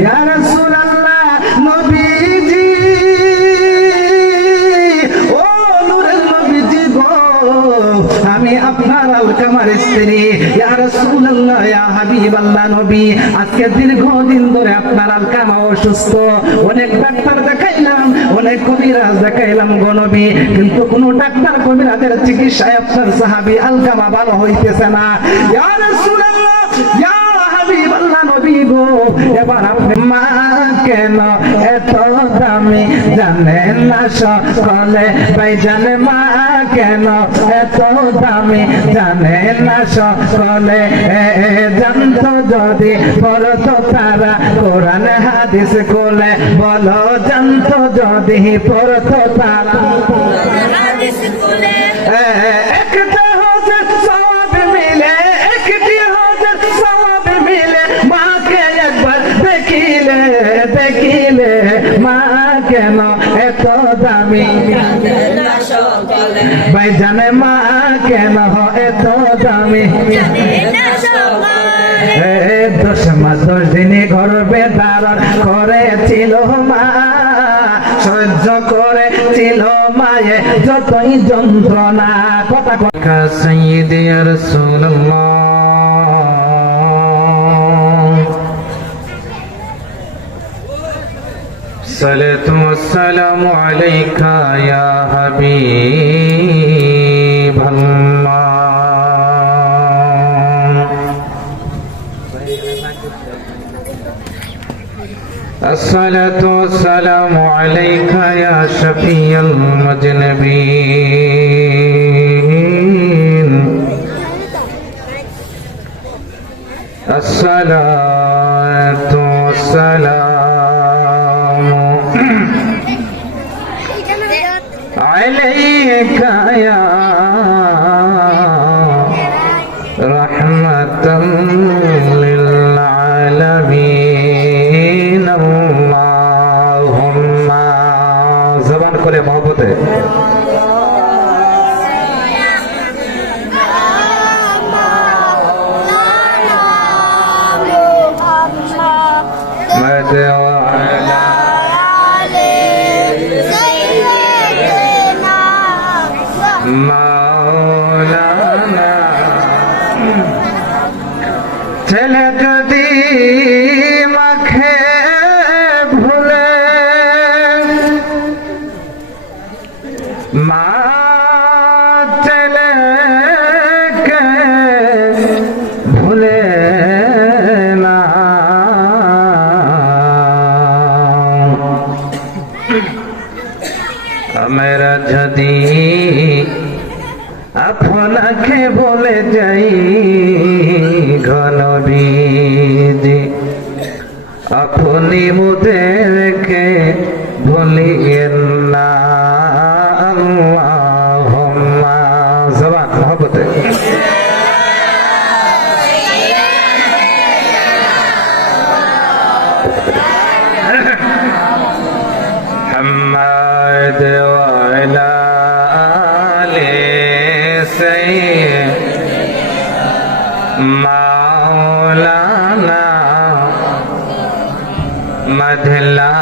ইয়া রাসূলুল্লাহ নবীজি ও নূরের নবীজি গো আমি আপনার আলকামার স্ত্রী ইয়া রাসূলুল্লাহ ইয়া হাবিবাল্লাহ নবী আজকে দীর্ঘদিন ধরে আপনার আলকামা অসুস্থ অনেক ডাক্তার দেখাইলাম অনেক কবিরাজ দেখাইলাম গো নবী কিন্তু কোন ডাক্তার কবিরাজের চিকিৎসায় আপনার সাহাবী আলকামা ভালো হইতেছে না ইয়া রাসূলুল্লাহ ইয়া হাবিবাল্লাহ নবী গো এবার আপনি মা কেন এত দামি জানেন না সকলে ভাই জানে মা কেন এত দামি জানেন না সকলে জানতো যদি পড়তো তারা কোরআন হাদিস কোলে বলো জানতো যদি পড়তো তারা হাদিস কোলে একটা হচ্ছে সওয়াব মিলে একটি হচ্ছে সওয়াব মিলে মাকে একবার দেখিলে দেখিলে মা কেন এত দামি ভাই জানে মা কেন এত দামি 10 মাস 10 দিনে গর্ভে ধারণ করেছিল মা সহ্য করেছিল মায়ে যতই যন্ত্রণা কথা কথা সাইয়্যিদি ইয়া রাসূলুল্লাহ সালাতু ওয়াসসালামু আলাইকা ইয়া হাবিবাল্লাহ الصلاة والسلام عليك يا شفيع المذنبين الصلاة والسلام عليك يا رحمة للعالمين اللهم زبان করে মহব্বতে মাওলানা ছেলে যদি মাখে ভুলে মা ছেলেকে ভুলে না আমরা যদি আপনাকে বলে যাই ঘনবীজি আপনি মোদেরকে ভুলিয়েন না আল্লাহুম্মা জবান মহব্বতে حمد وعلى آل سيدنا مولانا مد لا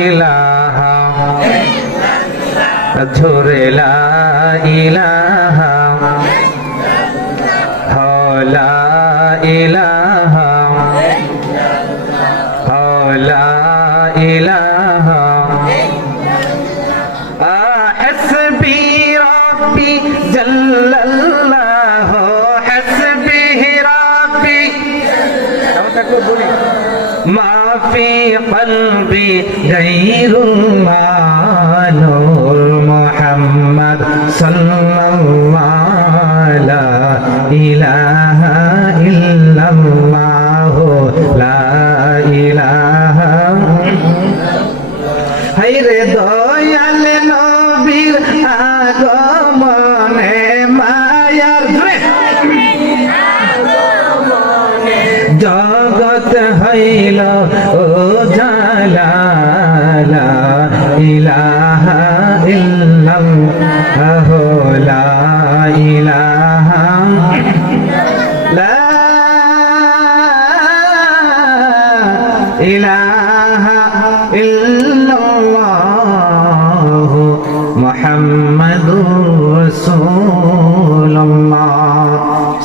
إله ঝরে লা ইলাহা লা ইলাহা লা ইলাহা حسبي ربي جل الله حسبي ربي ما في قلبي غير الله نور محمد صلى الله لا إله إلا الله لا إله হায়রে দয়াল নবীর আগমনে মায়ার জগৎ হইল ও জালা লা ইলাহা ইল্লাল্লাহ লা ইলাহা লা ইলাহা ইলাহা ইল্লাল্লাহু মুহাম্মাদুর রাসূলুল্লাহ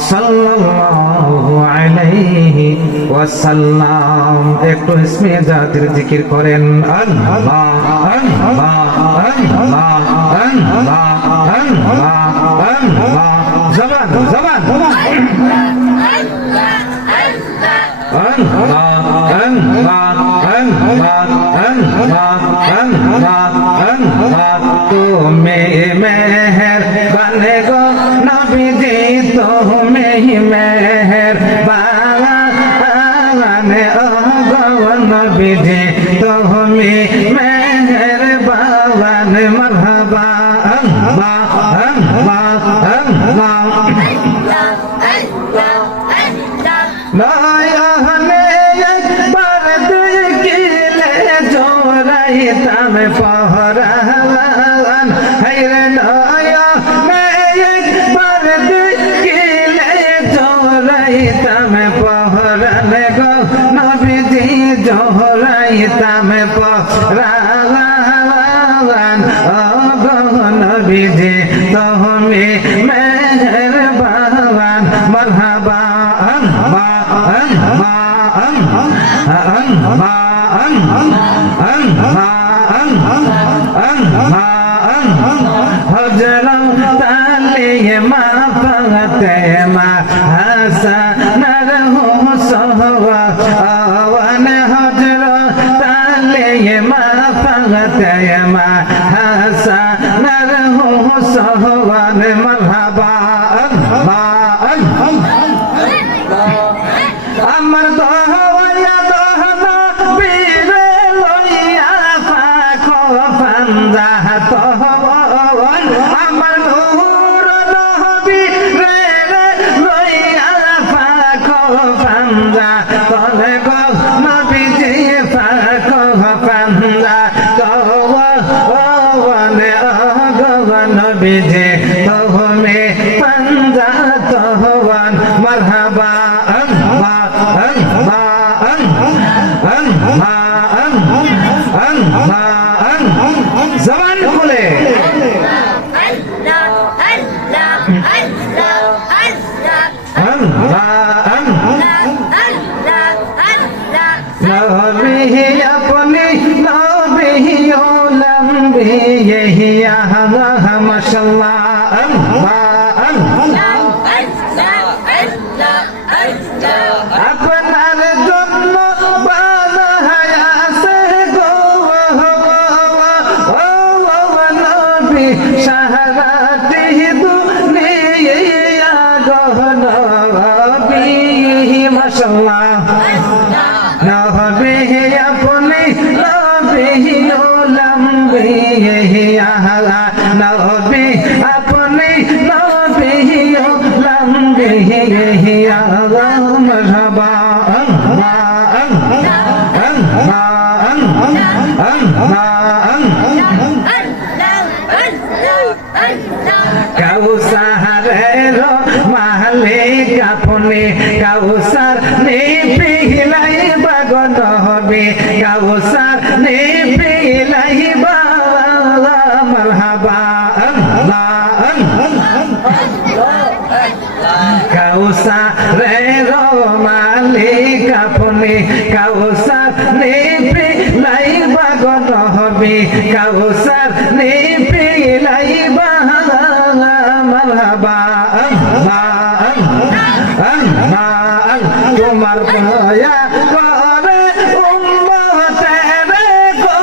সাল্লাল্লাহু আলাইহি ওয়াসাল্লাম। একটু ইসমে জাতির জিকির করেন। আল্লাহ আল্লাহ আল্লাহ আল্লাহ আল্লাহ আল্লাহ। জবান জবান তুমি মেহেরবান গো নবীজি, তুমি মেহেরবান ও গো নবীজি, তুমি মেহেরবান। মারহাবা আল্লাহ আল্লাহ আল্লাহ। নয়নে একবার দেখিলে জোড়াইতাম পহরান, হায়রে নয়নে একবার দেখিলে জোড়াইতাম পহরান গো নবীজি, জোড়াইতাম পহরান ও গো নবীজি, তুমি মেহেরবান। মারহাবা হযরত আলী মা ফাতেমা হাসান আর হুসাইন, হযরত আলী মা ফাতেমা হাসান আর হুসাইন। মারহাবা আমার দহওয়া দহন বীরে লইয়া পাখো পাঞ্জা তহওয়ান, আমার নূর নবী রে লইয়া পাখো পাঞ্জা তলে গো নবীজি, পাখো পাঞ্জা তহওয়ান গো নবীজি, তুমি পাঞ্জা তহওয়ান। মারহাবা জবান খুলে নবী আপনি নবী লম্বি यही মাশাআল্লাহ। আপনার জন্য বানায়াছে গো নবী সারাটি দুনিয়া গো নবী মাশাআল্লাহ। নবী আপনি নবী লম্বি নবী আপনি নবী লম্বি মারহাবা কাউসারের মালিক আপনি, কাউসার নে পিলাইবা গো নবী, কাউসার নে পিলাইবা। মারহাবা কাউসারের মালিক আপনি, কাউসার নে পিলাইবা গো নবী, কাউসার নে পিলাইবা। মারহাবা তোমার দয়া করে উম্মতের গো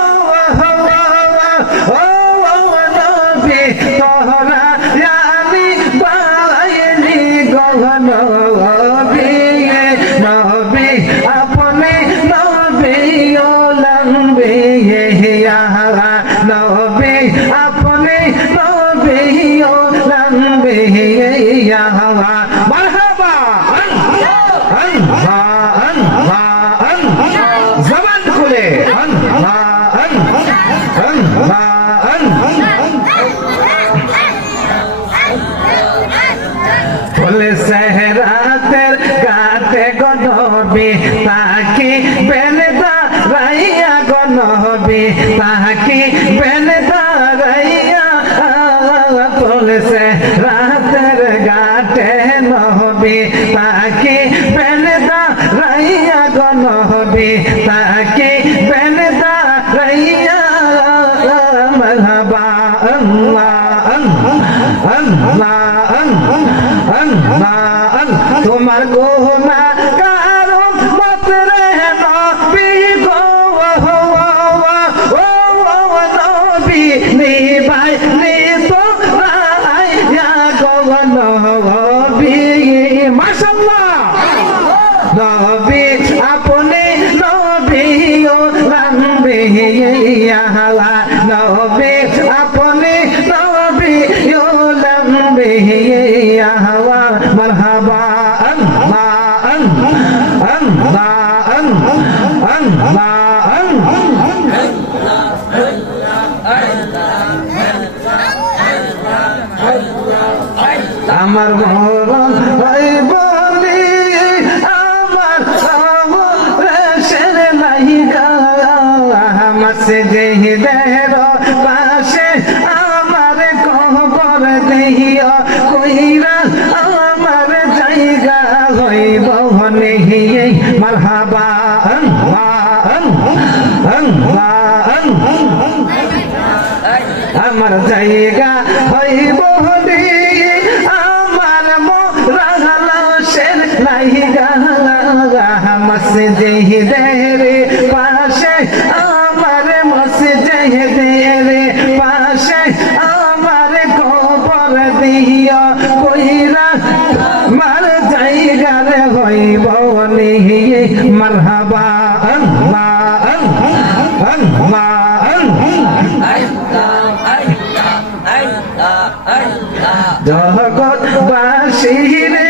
নবী, তোরা আমি পাইনি গো নবী, নবী আপনি নবী লম্বি নবী লম্বে নবী আপনি নবী লম্বে মারহাবা আল্লাহ আল্লাহ আমার মরণ হইব আমার রেশের লাইগা মসজিদের পাশে আমার কবর দিও কইরা আমার জায়গা হইব নেহি মারহাবা আমার জায়গা হইব আমার মোরাশের লাইগা মসজিদের পাশে আমার মসজিদের পাশে আমার কবর দিও কইরা মার জায়গার হইব নিহি মারহাবা আল্লাহ আল্লাহ জগৎবাসী রে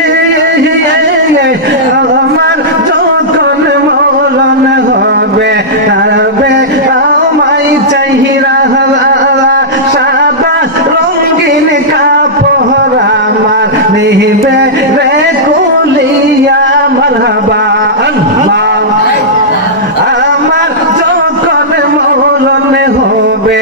আমার যখন মরণ হবে তবে আমায় চাহিরা সাদা রঙিন কাপড় আমার নিবে রে কুলিয়া মারহাবা আল্লাহ আমার যখন মরণ হবে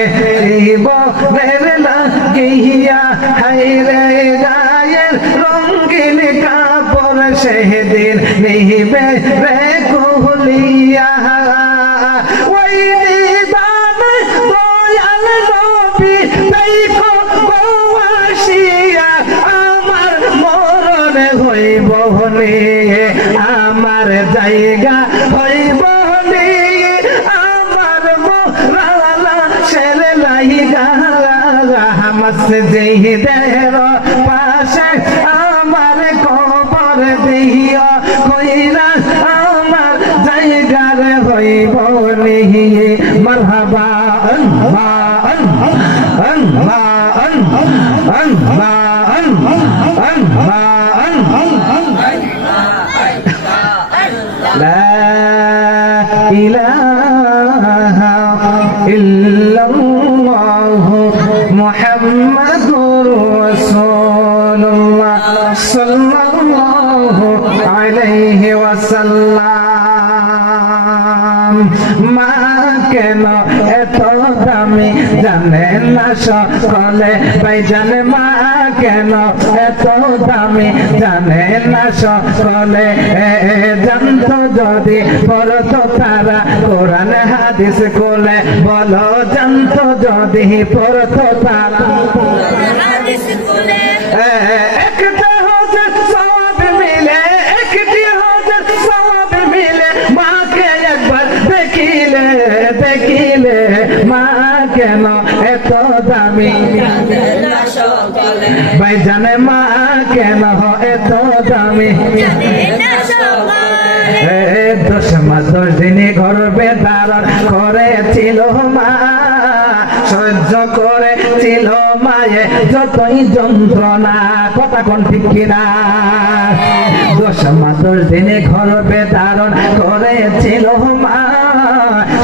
জীবনের লাগিয়া হায়রে গায়ের রঙিন কাপড় সেদিন নিবে রে কুলিয়া ওই দিবান দয়াল নবী দেখো বসিয়া আমার মরণ হইব নিয়ে আমার জায়গা হইব নিয়ে আমার মোরালা শের লাইগা মসজিদের পাশে আমার কবর দিও কইরা আমার জায়গার হইব নিহি মারহাবা আল্লাহ আল্লাহ আল্লাহ লা ইলাহা ইল্লাল্লাহ মুহাম্মাদুর রাসূলুল্লাহ সাল্লাল্লাহু আলাইহি ওয়াসাল্লাম মা কেন এত দামি জানে না সকলে ভাইজান মা কেন এত দামি জানে না সকলে জানতো যদি পড়তো তারা কোরআন হাদিস কোলে বলো জানতো যদি পড়তো তারা হাদিস কোলে একটা হচ্ছে সব মিলে একটি হচ্ছে সব মিলে মাকে একবার দেখিলে দেখিলে মা কেন এত দামি ভাইজান মা কেন এত দামি 10 মাস 10 দিনে গর্ভে ধারণ করেছিল মা সহ্য করেছিল মায়ে যতই যন্ত্রণা কথা কোন ঠিক কিনা 10 মাস 10 দিনে গর্ভে ধারণ করেছিল মা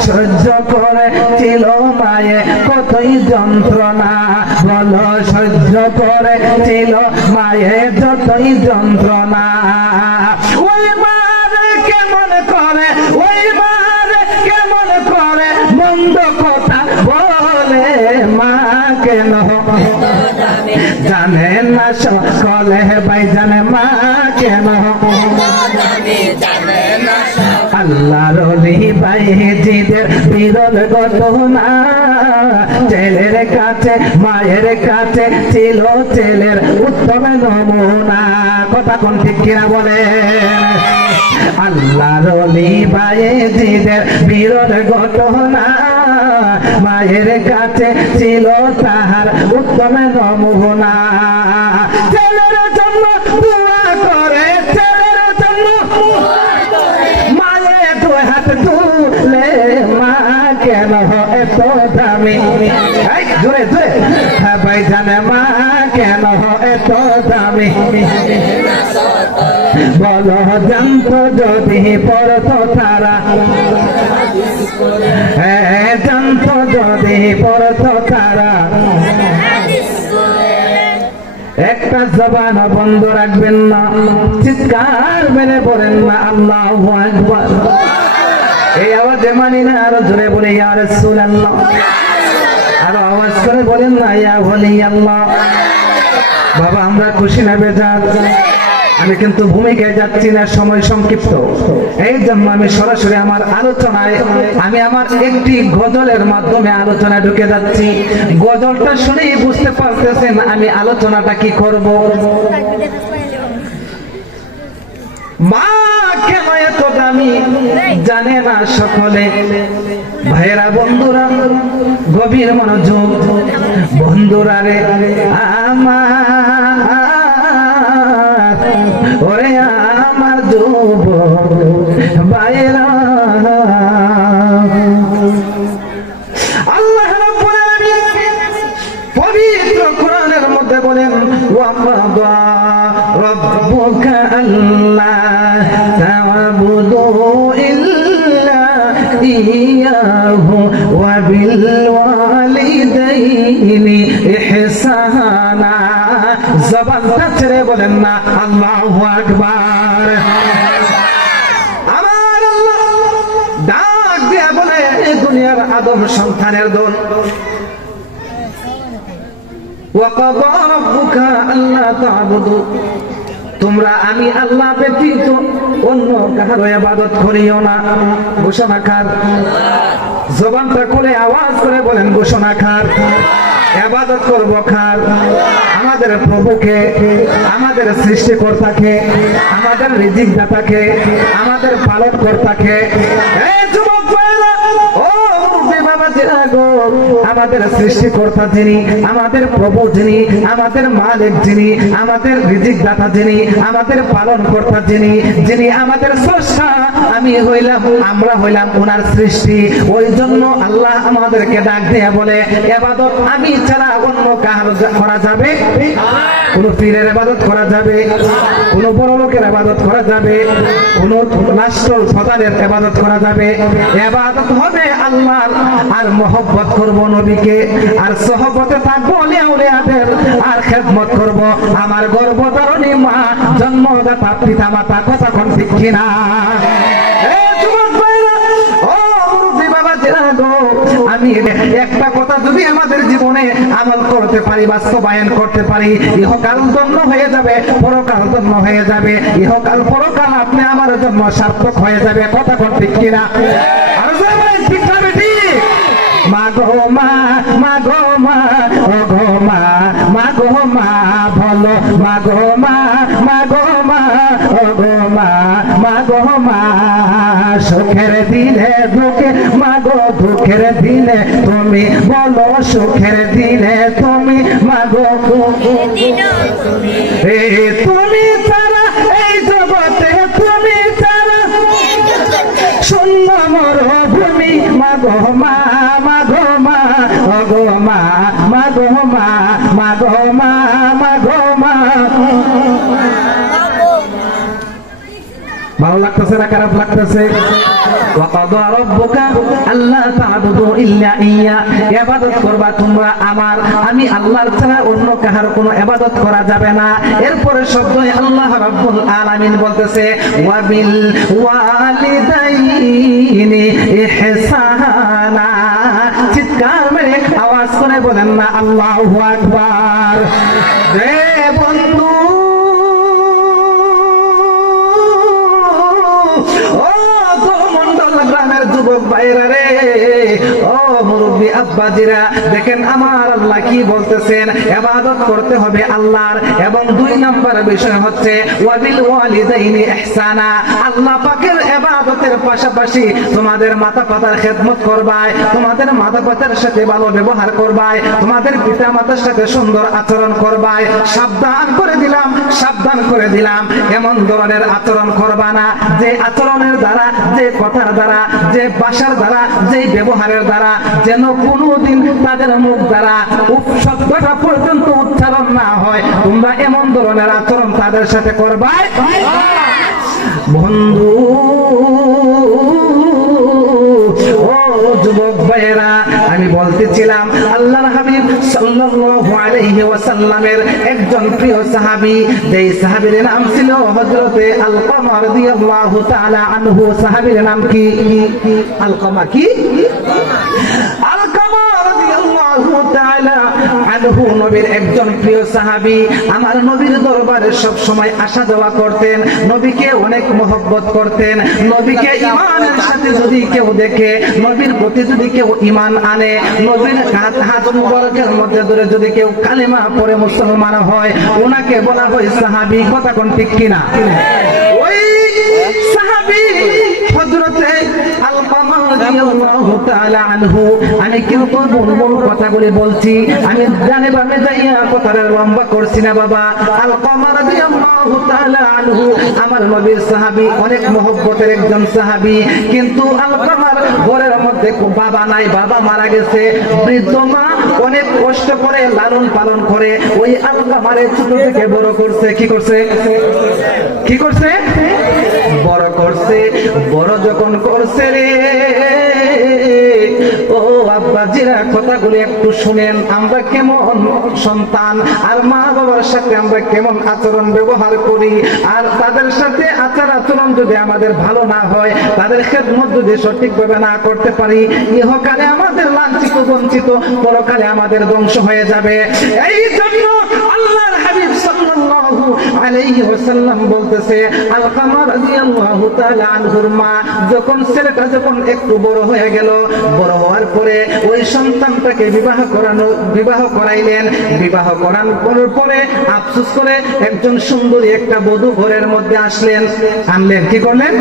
সহ্য করেছিল মায়ে কতই যন্ত্রণা বলো সহ্য করেছিল মায়ে যতই যন্ত্রণা ওই মারে কেমন করে ওই মারে কেমন করে মন্দ কথা বলে মা কেন জানে না সকলে ভাই জানে মা কেন আল্লাহর ওলি ভাইজিদের বিরল ঘটনা ছেলের কাছে মায়ের কাছে ছিল ছেলের উত্তম নমুনা কথা কোন ঠিক কিনা বলে আল্লাহর ওলি ভাইজিদের বিরল ঘটনা মায়ের কাছে ছিল তাহার উত্তম নমুনা ছেলের জন্য দোয়া করে ছেলের জন্য মায়ের দুই হাত তুলে এত দামি, এই জোরে জোরে, ভাইজান মা কেন এত দামি, বলো জানতো যদি পড়তো তারা, হ্যাঁ জানতো যদি পড়তো তারা। একটা জবান বন্ধ রাখবেন না, চিৎকার মেরে বলেন না আল্লাহু আকবার। এই আওয়াজে মানি না, আরো জোরে বলে ইয়া রাসূলুল্লাহ, আরো আওয়াজ করে বলেন না ইয়া ওলি আল্লাহ। বাবা আমরা খুশি না বেজার? আমি কিন্তু ভূমিকায় যাচ্ছি না, সময় সংক্ষিপ্ত, এই জন্য আমি সরাসরি আমার আলোচনায় আমি আমার একটি গজলের মাধ্যমে আলোচনা ঢুকে যাচ্ছি। গজলটা শুনেই বুঝতে পারতেছেন আমি আলোচনাটা কি করব। মা কেন এত দামি জানে না সকলে, ভাইয়েরা বন্ধুরা গভীর মনোযোগ, বন্ধুরা রে আমার, ওরে আমার যুবক ভাইয়েরা, আল্লাহ রাব্বুল আলামিন পবিত্র কোরআনের মধ্যে বলেন ওয়াকাদা রাব্বুকা আল্লা তা'বুদু ইল্লা ইয়াহু ওয়া বিল ওয়ালিদাইনি ইহসানা। জবানটা ছেড়ে বলেন না আল্লাহু আকবার। আমার আল্লাহ ডাক দিয়া বলে এই দুনিয়ার আদম সন্তানের দল, ওয়াকাদা রাব্বুকা আল্লা তা'বুদু, তোমরা আমি আল্লাহ ব্যতীত অন্য কারো ইবাদত করিও না। ঘোষণাকার জবানটা খুলে আওয়াজ করে বলেন ঘোষণাকার, ইবাদত করব কার? আমাদের প্রভুকে, আমাদের সৃষ্টিকর্তাকে, আমাদের রিজিক দাতাকে, আমাদের পালন কর্তাকে। এই যুবক ভাইরা, ও মুরব্বি বাবাজিরা গো, আমাদের সৃষ্টিকর্তা যিনি, আমাদের প্রভু যিনি, আমাদের মালিক যিনি, আমাদের রিজিক দাতা যিনি, আমাদের পালন কর্তা যিনি, যিনি আমাদের স্রষ্টা, আমি হইলাম, আমরা হইলাম ওনার সৃষ্টি। ওই জন্য আল্লাহ আমাদেরকে ডাক দিয়ে বলে ইবাদত আমি ছাড়া অন্য কার করা যাবে? কোন পীরের ইবাদত করা যাবে? কোন বড় লোকের ইবাদত করা যাবে? কোন রাষ্ট্র প্রধানের ইবাদত করা যাবে? ইবাদত হবে আল্লাহর। আর মহব্বত করব নবীকে, আর সহবতে থাকবো আউলিয়াদের, আর খেদমত করব আমার গর্ভধারণী মা, জন্মদাতা পিতা মাতা। কথা কোন ঠিক কিনা? আমি একটা কথা যদি আমাদের জীবনে আমল করতে পারি, বাস্তবায়ন করতে পারি, ইহকাল ধন্য হয়ে যাবে, পরকাল ধন্য হয়ে যাবে। ইহকাল পরকাল আপনি আমার জন্য সার্থক হয়ে যাবে। কথা কোন ঠিক কিনা? আর ঠিক না বেটি? মা গো মা, মা গো মা, ও গো মা, মা গো মা, বলো মা গো মা, মা গো মা, ও গো মা, মা গো মা। সুখের দিনে দুঃখে মা গো, দুঃখের দিনে তুমি বলো, সুখের দিনে তুমি মা গো, তুমি ছাড়া এই জগতে, তুমি ছাড়া শূন্য মরুভূমি। মা গো মা, মা গো মা, ও গো মা, মা গো মা, মা গো মা, মা গো মা। ভালো লাগতেছে না খারাপ লাগতেছে? ওয়াকাদা রাব্বুকা আল্লা তা'বুদু ইল্লা ইয়া, ইবাদত করবা তোমরা আমার, আমি আল্লাহর ছাড়া অন্য কারো কোনো ইবাদত করা যাবে না। এরপরে শব্দ আল্লাহ রাব্বুল আলামিন বলতেছে ওয়া বিল ওয়ালিদাইনি ইহসানা। চিৎকার মেরে আওয়াজ করে বলেন না আল্লাহু আকবার। রে বন্ধু, গ্রামের যুবক ভাইরা রে, ও মুরব্বি আব্বাজিরা, দেখেন আমার আল্লাহ কি বলতেছেন। ইবাদত করতে হবে আল্লাহর, এবং 2 নম্বর বিষয় হচ্ছে ওয়াবিল ওয়ালিদাইনি ইহসানা। আল্লাহ পাকের ইবাদতের পাশাপাশি তোমাদের মাতা পিতার খেদমত করবাই, তোমাদের মাতা পিতার সাথে ভালো ব্যবহার করবাই, তোমাদের পিতা মাতার সাথে সুন্দর আচরণ করবাই। সাবধান করে দিলাম, সাবধান করে দিলাম, এমন ধরনের আচরণ করবা না যে আচরণের দ্বারা, যে কথার দ্বারা, যে ভাষার আওয়াজের দ্বারা, যেই ব্যবহারের দ্বারা যেন কোনোদিন তাদের মুখ দ্বারা উফ শব্দটা পর্যন্ত উচ্চারণ না হয়, তোমরা এমন ধরনের আচরণ তাদের সাথে করবা। বন্ধু ও যুবক ভাইয়েরা, আমি বলতেছিলাম আল্লাহর হাবিব সাল্লাল্লাহু আলাইহি ওয়াসাল্লামের একজন প্রিয় সাহাবী, যেই সাহাবীর নাম ছিল হযরতে আলকামা রাদিয়াল্লাহু তাআলা আনহু। সাহাবীর নাম কি? আলকামা। কি? আলকামা রাদিয়াল্লাহু তাআলা আনহু নবীর একজন প্রিয় সাহাবী। আমার নবীর দরবারে সব সময় আসা যাওয়া করতেন, নবীকে অনেক মহব্বত করতেন। নবীকে ঈমানের সাথে যদি কেউ দেখে, নবীর প্রতি যদি কেউ ঈমান আনে, নবীর হাত মুবারকের মধ্যে ধরে যদি কেউ কালেমা পড়ে মুসলমান হয়, ওনাকে বলা হয় সাহাবী। কথা কোন ঠিক কিনা? ওই সাহাবী হযরতে আলকামা রাদিয়াল্লাহু তাআলা আনহু। আমি কিন্তু মূল কথাগুলি বলছি, আমি জানে বামে যাইয়া কথাটা লম্বা করছি না বাবা। আলকামা রাদিয়াল্লাহু তাআলা আনহু আমার নবীর সাহাবী, অনেক মহব্বতের একজন সাহাবী। কিন্তু আলকামার ঘরের মধ্যে বাবা নাই, বাবা মারা গেছে। বৃদ্ধ মা অনেক কষ্ট করে লালন পালন করে ওই আলকামারে ছোট থেকে বড় করছে। কি করছে? কি করছে? বড় করছে। বড় যখন করছে রে, ও আব্বাজিরা কথাগুলি একটু শুনেন। আমরা কেমন সন্তান আর মা বাবার সাথে আমরা কেমন আচরণ ব্যবহার করি, আর তাদের সাথে আচার আচরণ যদি আমাদের ভালো না হয়, তাদের খেদমত যদি সঠিকভাবে না করতে পারি, ইহকালে আমাদের লাঞ্ছিত বঞ্চিত, পরকালে আমাদের ধ্বংস হয়ে যাবে। এই জন্য আল্লাহর হাবিব সাল্লাল্লাহু আলাইহি ওয়াসাল্লাম বলতেছে, আলকামা রাদিয়াল্লাহু তাআলা আনহুর মা যখন ছেলেটা যখন একটু বড় হয়ে গেল, বড় হওয়ার পরে ওই সন্তানটাকে বিবাহ করাইলেন। বিবাহ করানোর পরে আফসোস করে একজন সুন্দরী একটা বধূ ঘরের মধ্যে আনলেন। কি করলেন?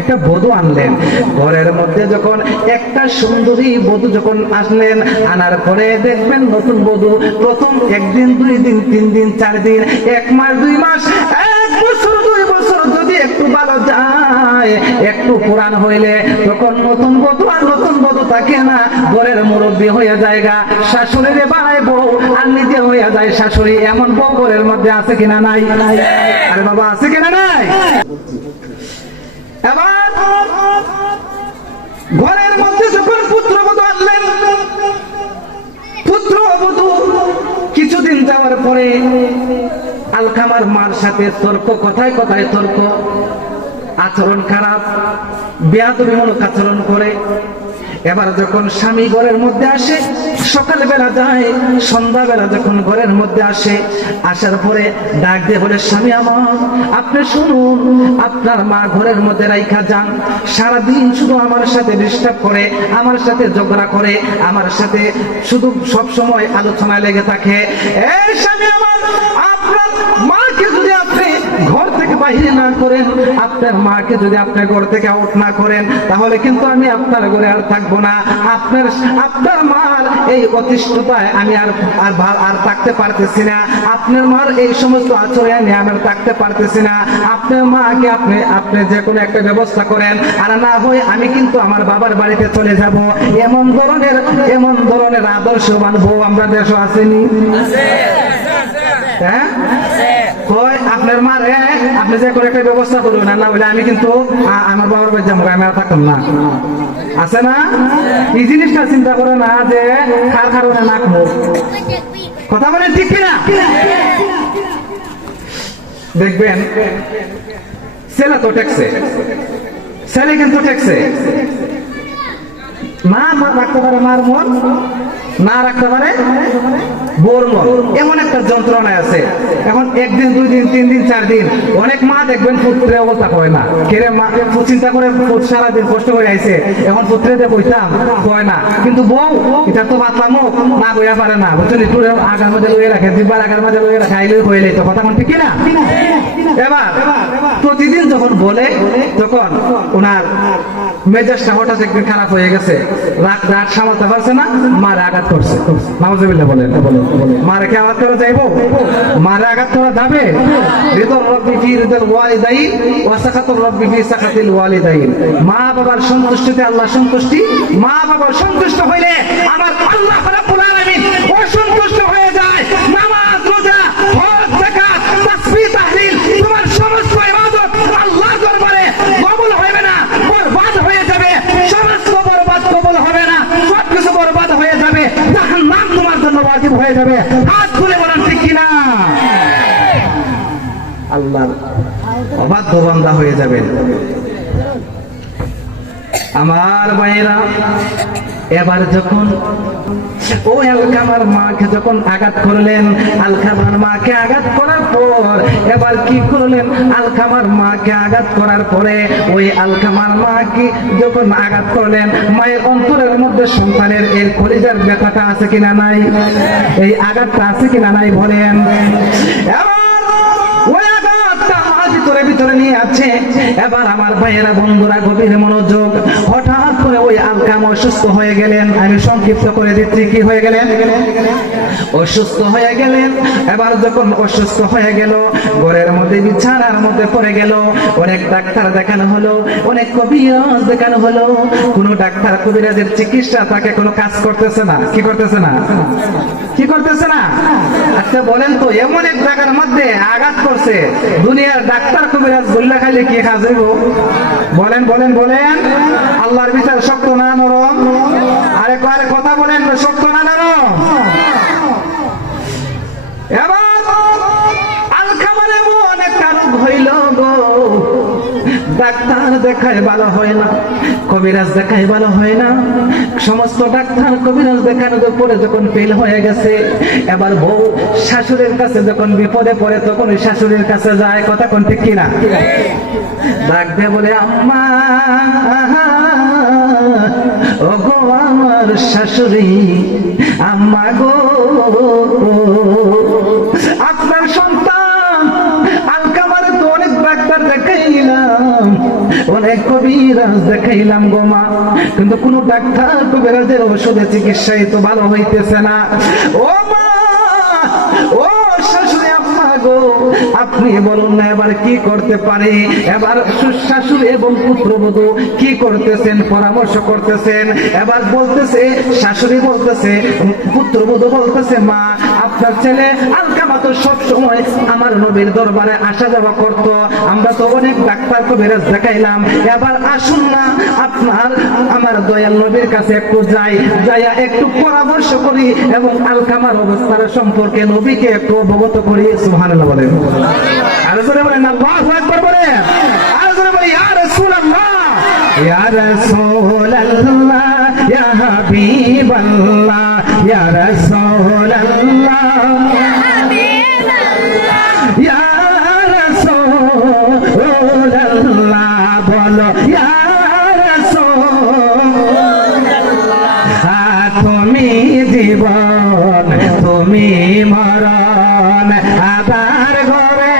একটা বধূ আনলেন ঘরের মধ্যে। যখন একটা সুন্দরী বধূ যখন আসলেন, আনার পরে দেখবেন নতুন বধূ প্রথম একদিন, 2 দিন, 3 দিন, 4 দিন, 1 মাস, 2 মাস, 1 বছর, 2 বছর যদি একটু ভালো যায়, একটু পুরান হইলে তখন নতুন বধূ আর নতুন বধূ থাকে না, ঘরের মুরব্বী হয়ে যায়গা, শাশুড়িরে বানায় বউ আর নিজে হয়ে যায় শাশুড়ি। এমন বউ ঘরের মধ্যে আছে কিনা? নাই। আরে বাবা, আছে কিনা? নাই। এবার ঘরের মধ্যে যখন পুত্রবধূ আনলেন, পুত্রবধূ কিছুদিন যাওয়ার পরে আলকামার মার সাথে তর্ক, কথায় কথায় তর্ক, আচরণ খারাপ, বেয়াদবিমূলক আচরণ করে। এবার যখন স্বামী ঘরের মধ্যে আসে, সকালবেলা যায়, সন্ধ্যাবেলা যখন ঘরের মধ্যে আসে, আসার পরে ডাক দিয়ে বলে, স্বামী আমার, আপনি শুনুন, আপনার মা ঘরের মধ্যে রাইখা যান, সারাদিন শুধু আমার সাথে ডিস্টার্ব করে, আমার সাথে ঝগড়া করে, আমার সাথে শুধু সব সময় আলোচনায় লেগে থাকে। এই স্বামী আমার, আপনার মাকে যদি আপনি ঘর থেকে বাহির না করেন, আপনার মাকে যদি আপনি ঘর থেকে আউট না করেন, তাহলে কিন্তু আমি আপনার ঘরে আর থাকবো না। আপনার মার এই অতিষ্ঠতায় আমি আর থাকতে পারতেছি না। আপনার মার এই সমস্ত আচরণে আমি আর থাকতে পারতেছি না। আপনার মাকে আপনি যে কোনো একটা ব্যবস্থা করেন, আর না হয় আমি কিন্তু আমার বাবার বাড়িতে চলে যাব। এমন ধরনের আদর্শ মানবো আমরা দেশে আসেনি? হ্যাঁ, আপনার মার আপনি যে করে একটা ব্যবস্থা করবেন, না হলে আমি কিন্তু আমার বাবার বাড়ি যাবো, আমি আর থাকতাম না। আছে না? এই জিনিসটা চিন্তা করে না যে কার কারণে নাক মুখ। কথা বলেন ঠিক কিনা? দেখবেন ছেলে তো টেকছে, ছেলে কিন্তু টেকছে না, রাখতে পারে মার মন, না রাখতে পারে বোর মন। এমন একটা যন্ত্রণায় আছে। এখন 1 দিন, 2 দিন, 3 দিন, 4 দিন, অনেক মা দেখবেন পুত্রের অবস্থা হয় না। কেরে মা চিন্তা করে সারাদিন কষ্ট করে আইছে, এখন পুত্রেদের কইতাম কয় না, কিন্তু বউ এটা তো বাতলামো না কইয়া পারে না, বুঝছেন? একটু আগার মধ্যে লইয়ে রাখে, দিবার আগার মধ্যে লইয়ে রাখে, আইলে হইলে তো কথা কোন ঠিক কিনা? এবার প্রতিদিন যখন বলে তখন ওনার মেজাজটা হঠাৎ একদিন খারাপ হয়ে গেছে, রাগ সামলাতে পারছে না, মারে আঘাত করছে। নাউজুবিল্লাহ বলেন। মারে কি আঘাত করা যাইব? মারে আঘাত করা যাবে? রিদুর রাব্বি ফি রিদুল ওয়ালিদাইন ওয়া সাখাতুর রাব্বি ফি সাখাতিল ওয়ালিদাইন। মা বাবার সন্তুষ্টিতে আল্লাহ সন্তুষ্টি, মা বাবার সন্তুষ্ট হইলে আমার আল্লাহ রাব্বুল আলামিন অসন্তুষ্ট হয়ে যায়। নামাজ, রোজা, হজ, যাকাত, তাসবিহ, তাহলিল, তোমার সমস্ত ইবাদত আল্লাহর দরবারে কবুল হবে না, বরবাদ হয়ে যাবে। সমস্ত বরবাদ কবুল হবে না, সবকিছু বরবাদ হয়ে যাবে, জাহান্নাম তোমার জন্য ওয়াজিব হয়ে যাবে। হাত তুলে বলেন ঠিক কিনা? আল্লাহর অবাধ্য বান্দা হয়ে যাবেন। আমার ভাইয়েরা, এবার যখন ও আলকামার মাকে যখন আঘাত করলেন, আলকামার মাকে আঘাত করার পর এবার কি করলেন? আলকামার মাকে আঘাত করার পরে ওই আলকামার মাকে যখন আঘাত করলেন, মায়ের অন্তরের মধ্যে সন্তানের এর কলিজার ব্যথাটা আছে কিনা নাই? এই আঘাতটা আছে কিনা নাই বলেন? ভিতরে নিয়ে আছে। এবার আমার ভাইয়েরা, বন্ধুরা, গভীর মনোযোগ। হঠাৎ করে ওই আলকাম অসুস্থ হয়ে গেলেন। আমি সংক্ষিপ্ত করে দিচ্ছি, কি হয়ে গেলেন? অসুস্থ হয়ে গেলেন। এবার যখন অসুস্থ হয়ে গেল, ঘরের মধ্যে বিছানার মধ্যে পড়ে গেল। অনেক ডাক্তার দেখানো হলো, অনেক কবিরাজ দেখানো হলো, কোন ডাক্তার কবিরাজের চিকিৎসা তাকে কোনো কাজ করতেছে না। কি করতেছে না? কি করতেছে না? আচ্ছা বলেন তো, এমন এক জায়গার মধ্যে আঘাত করছে, দুনিয়ার ডাক্তার কবিরাজ বললে খাইলে কি কাজ হইব? বলেন বলেন বলেন। আল্লাহর বিচার শক্ত না নরম? আরে কথা বলেন, শক্ত না নরম? এবার আলকামার এমন একটা রোগ হইল গো, ডাক্তার দেখায় ভালো হয় না, কবিরাজ দেখায় ভালো হয় না। সমস্ত ডাক্তার কবিরাজ দেখানোর পরে যখন ফেল হয়ে গেছে, এবার বউ শাশুড়ির কাছে যখন বিপদে পড়ে তখন ওই শাশুড়ির কাছে যায়। কথা কোন ঠিক কিনা? ডাক দিয়ে বলে, আম্মা, ও গো আমার শাশুড়ি, আম্মা গো, আপনার সন্তান আলকামারে তো অনেক ডাক্তার দেখাইলাম, অনেক কবিরাজ দেখাইলাম গো মা, কিন্তু কোন ডাক্তার কবিরাজের ওষুধে চিকিৎসায় তো ভালো হইতেছে না। ও মা, ও শাশুড়ি, আম্মা গো, আপনি বলুন না এবার কি করতে পারে? এবার শাশুড়ি এবং পুত্রবধূ কি করতেছেন? পরামর্শ করতেছেন। এবার বলতেছে, শাশুড়ি বলতেছে, পুত্রবধূ বলতেছে, মা, আপনার ছেলে আলকামা তো সবসময় আমার নবীর দরবারে আসা যাওয়া করতো, আমরা তো অনেক ডাক্তার কবিরাজ দেখাইলাম, এবার আসুন না আপনার আমার দয়াল নবীর কাছে একটু যাইয়া একটু পরামর্শ করি এবং আলকামার অবস্থার সম্পর্কে নবীকে একটু অবগত করি। সুবহানাল্লাহ বলেন। আর জোরে বলেন, আল্লাহু আকবার বলেন। আর জোরে বলেন, ইয়া রাসূলুল্লাহ, ইয়া রাসূলুল্লাহ, ইয়া হাবিবাল্লাহ, ইয়া রাসূলুল্লাহ, ইয়া হাবিবাল্লাহ, ইয়া রাসূলুল্লাহ, বলো ইয়া রাসূলুল্লাহ। তুমি জীবন, তুমি মরণ, আবার ঘরে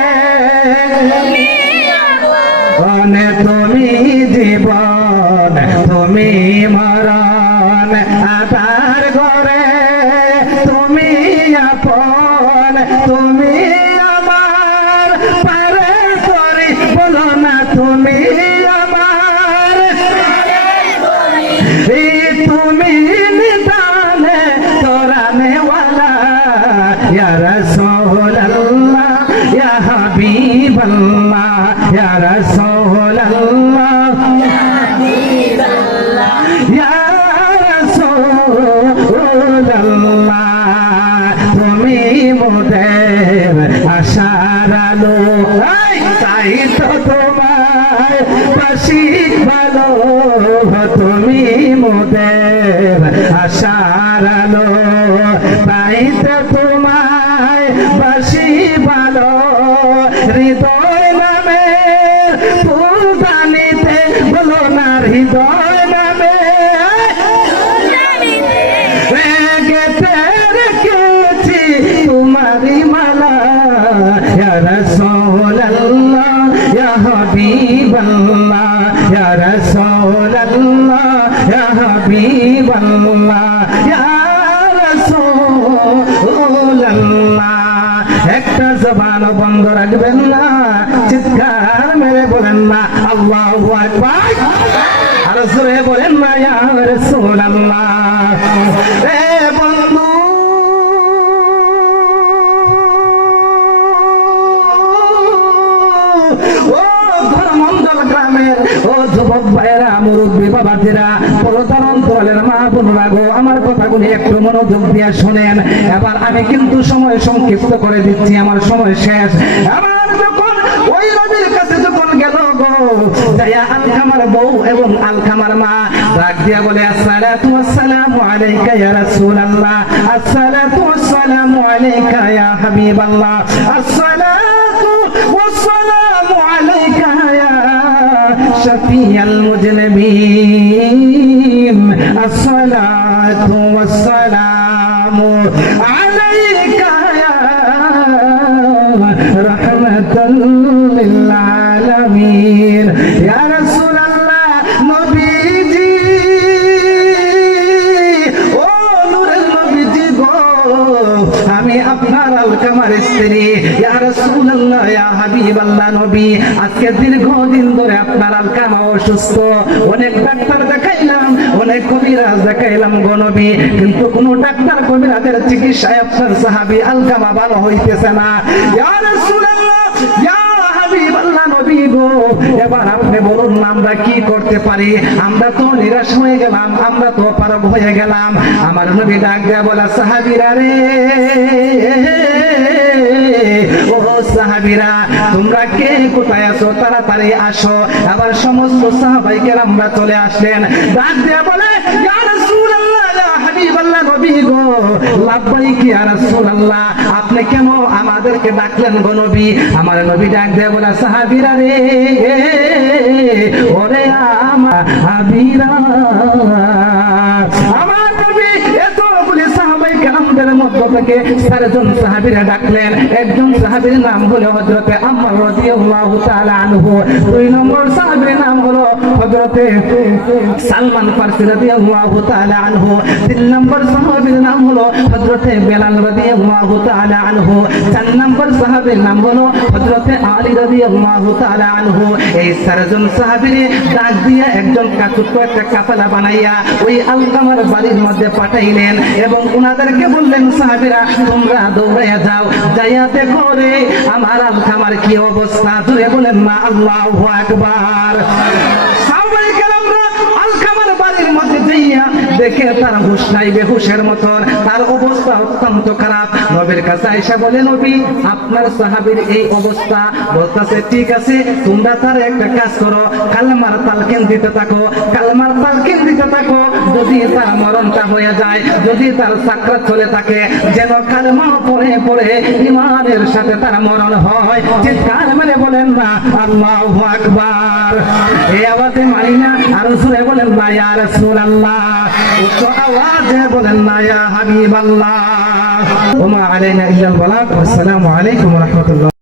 তুমি জীবন, তুমি মরণ, আবার ঘরে তুমি আপন, তুমি আমার পারে করি, বলো না তুমি আমার, তুমি নিদানে তোরানেওয়ালা, ইয়া রাসূলুল্লাহ, ইয়া হাবিবাল্লাহ, ইয়া রাসূলুল্লাহ, ইয়া রাসূলুল্লাহ, তুমি মোদের আশার আলো, তাই তো তোমায় বাসি ভালো, তুমি মোদের আশার আলো, তাই তো তোমায় বাসি ভালো, হৃদয় নামে ফুলদানিতে, বলো না হৃদয় নামে গেতে রেখেছি তোমারি মালা, ইয়া রাসূলুল্লাহ, হাবিবাল্লাহ ইয়া রাসূলুল্লাহ। একটা জবান বন্ধ রাখবেন না, চিৎকার মেরে বলেন না আল্লাহু আকবার, আর জোরে বলেন না ইয়া রাসূলুল্লাহ। এ বন্ধু ও ধর্মমন্ডল গ্রামের ও যুবক ভাইয়েরা, মুরব্বী বাবাজিরা, পর্দার অন্তরালের মা বোনরা গো, আমার কথাগুলি একটু মনোযোগ দিয়ে শোনেন। এবার আমি কিন্তু সময় সংক্ষিপ্ত করে দিচ্ছি, আমার সময় শেষ। আমার যখন ওই নবীর কাছে যখন গেল গো, যাইয়া আলকামার বউ এবং আলকামার মা ডাক দিয়া বলে আসসালাতু ওয়াসসালামু আলাইকা ইয়া রাসূলুল্লাহ, আসসালাতু ওয়াসসালামু আলাইকা ইয়া হাবিবাল্লাহ, আসসালাতু ওয়াসসালামু আলাইকা ইয়া শাফিয়াল মুজনিবিন, আসসালাতু ওয়াসসালামু আলাইকা ইয়া রাহমাতাল লিল আলামিন। ইয়া রাসূলুল্লাহ, নবীজি ও নূরের নবীজি গো, আমি আপনার আলকামার স্ত্রী। ইয়া রাসূলুল্লাহ ইয়া হাবিবাল্লাহ নবী, আজকে দীর্ঘদিন ধরে আপনার আলকামা অসুস্থ, অনেক ডাক্তার দেখাইলাম, অনেক কবিরাজ দেখাইলাম গো নবী, কিন্তু কোন ডাক্তার কবিরাজের চিকিৎসায় আপনার সাহাবী আলকামা ভালো হইতেছে না। ইয়া রাসূলুল্লাহ ইয়া হাবিবাল্লাহ নবী গো, এবার আপনি বলুন না আমরা কি করতে পারি? আমরা তো নিরাশ হয়ে গেলাম, আমরা তো পারগ হয়ে গেলাম। আমার নবী ডাক দেয়া বলা, সাহাবীরা রে, ও সাহাবীরা, তোমরা কে কোথায় আছো? তাড়াতাড়ি আসো। আবার সমস্ত সাহাবায়ে কেরামরা চলে আসলেন। ডাক দেয়া বলে, ইয়া রাসূলুল্লাহ ইয়া হাবিবাল্লাহ নবী গো, লাব্বাইক ইয়া রাসূলুল্লাহ, আপনি কেন আমাদেরকে ডাকলেন গো নবী? আমার নবী ডাক দেয়া বলে, সাহাবীরা রে, ওরে আমার হাবিরা, আমার নবী এতগুলি সাহাবায়ে কেরামদের মধ্য থেকে চারজন সাহাবীরা ডাকলেন। একজন সাহাবীর নাম হলো হযরতে আম্মার রাদিয়াল্লাহু তাআলা আনহু, দুই নম্বর সাহাবীর নাম হলো হযরতে সালমান ফারসি রাদিয়াল্লাহু তাআলা আনহু, তিন নম্বর সাহাবীর নাম হলো হযরতে বেলাল রাদিয়াল্লাহু তাআলা আনহু, চার নম্বর সাহাবীর নাম হলো হযরতে আলী রাদিয়াল্লাহু তাআলা আনহু। এই চারজন সাহাবীরে ডাক দিয়ে একজন ছোট্ট একটা কাফেলা বানাইয়া ওই আলকামার বাড়ির মধ্যে পাঠাইলেন এবং উনাদেরকে বললেন, সাহাবীরা তোমরা দৌড়াইয়া যাও, যাইয়া দেখো রে আমার আলকামার কি অবস্থা। জোরে বলেন না আল্লাহু আকবার। সাহাবায়ে কেরামরা আলকামার বাড়ির মধ্যে যাইয়া দেখে তার হুঁশ নাই, বেহুশের মতন, তার অবস্থা অত্যন্ত খারাপ। নবীর কাছে আয়েশা বলে, নবী আপনার সাহাবীর এই অবস্থা। বলতেছে, ঠিক আছে, তোমরা তার একটা কাজ করো, কালমার তালকিন দিতে থাকো, কালমার তালকিন দিতে থাকো। যদি তার মরণটা হয়ে যায়, যদি তার সাকরাত চলে থাকে, যেন কালমা পড়ে পড়ে ঈমানের সাথে তার মরণ হয়। চিৎকার মেরে বলেন না আল্লাহু আকবার। এই আওয়াজে মানি না, আর জোরে বলেন না ইয়া রাসূলুল্লাহ, উচ্চ আওয়াজে বলেন না ইয়া হাবিবাল্লাহ। ওয়া মা আলাইনা ইল্লাল বালাগ। আসসালামু আলাইকুম ওয়া রাহমাতুল্লাহ।